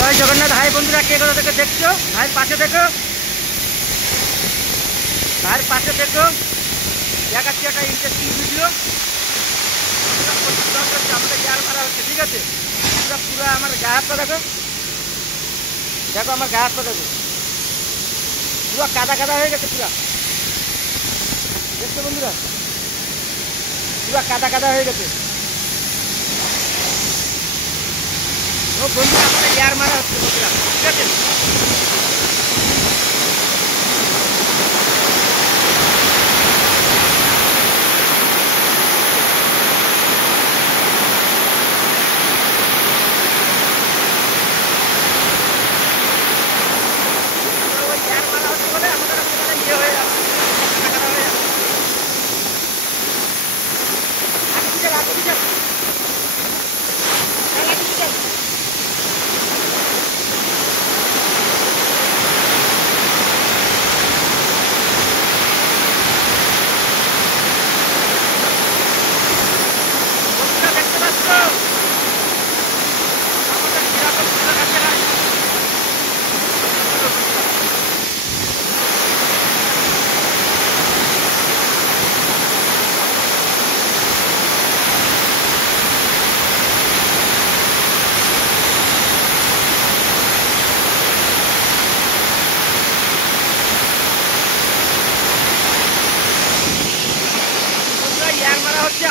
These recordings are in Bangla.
জয় জগন্নাথ। হাই বন্ধুরা, কে কোথা থেকে দেখছো? ভাইয়ের পাশে দেখো, ভাইয়ের পাশে দেখো, দেখাচ্ছি একটা ইন্টারেস্টিং ভিডিও। আমাদের ইয়ার মারা হচ্ছে, ঠিক আছে? পুরো আমার গা হাত পা দেখো, দেখো আমার গা হাত পা দেখো, পুরো কাদা কাদা হয়ে গেছে। পুরা দেখছো বন্ধুরা, পুরো কাদা কাদা হয়ে গেছে। ও বন্ধুরা, আমাদের ইয়ার মারা হচ্ছে বন্ধুরা, ঠিক আছে?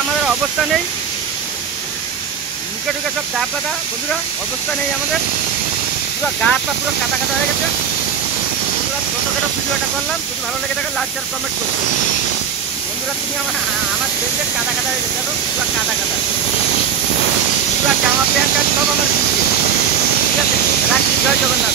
আমাদের অবস্থা নেই, মুখে ঢুকে সব দা পাতা বন্ধুরা, অবস্থা নেই আমাদের। পুরো গা পা পুরো কাদা কাদা হয়ে গেছে বন্ধুরা। ছোটোখাটো ভিডিওটা করলাম, যদি ভালো লেগে থাকে লাইক আর কমেন্ট করো বন্ধুরা। তুমি আমার দেখলে কাদা কাদা হয়ে গেছে, দেখো পুরো কাদা কাদা, পুরো জামা প্যান্ট সব আমার, ঠিক আছে? রাখছি, জয় জগন্নাথ।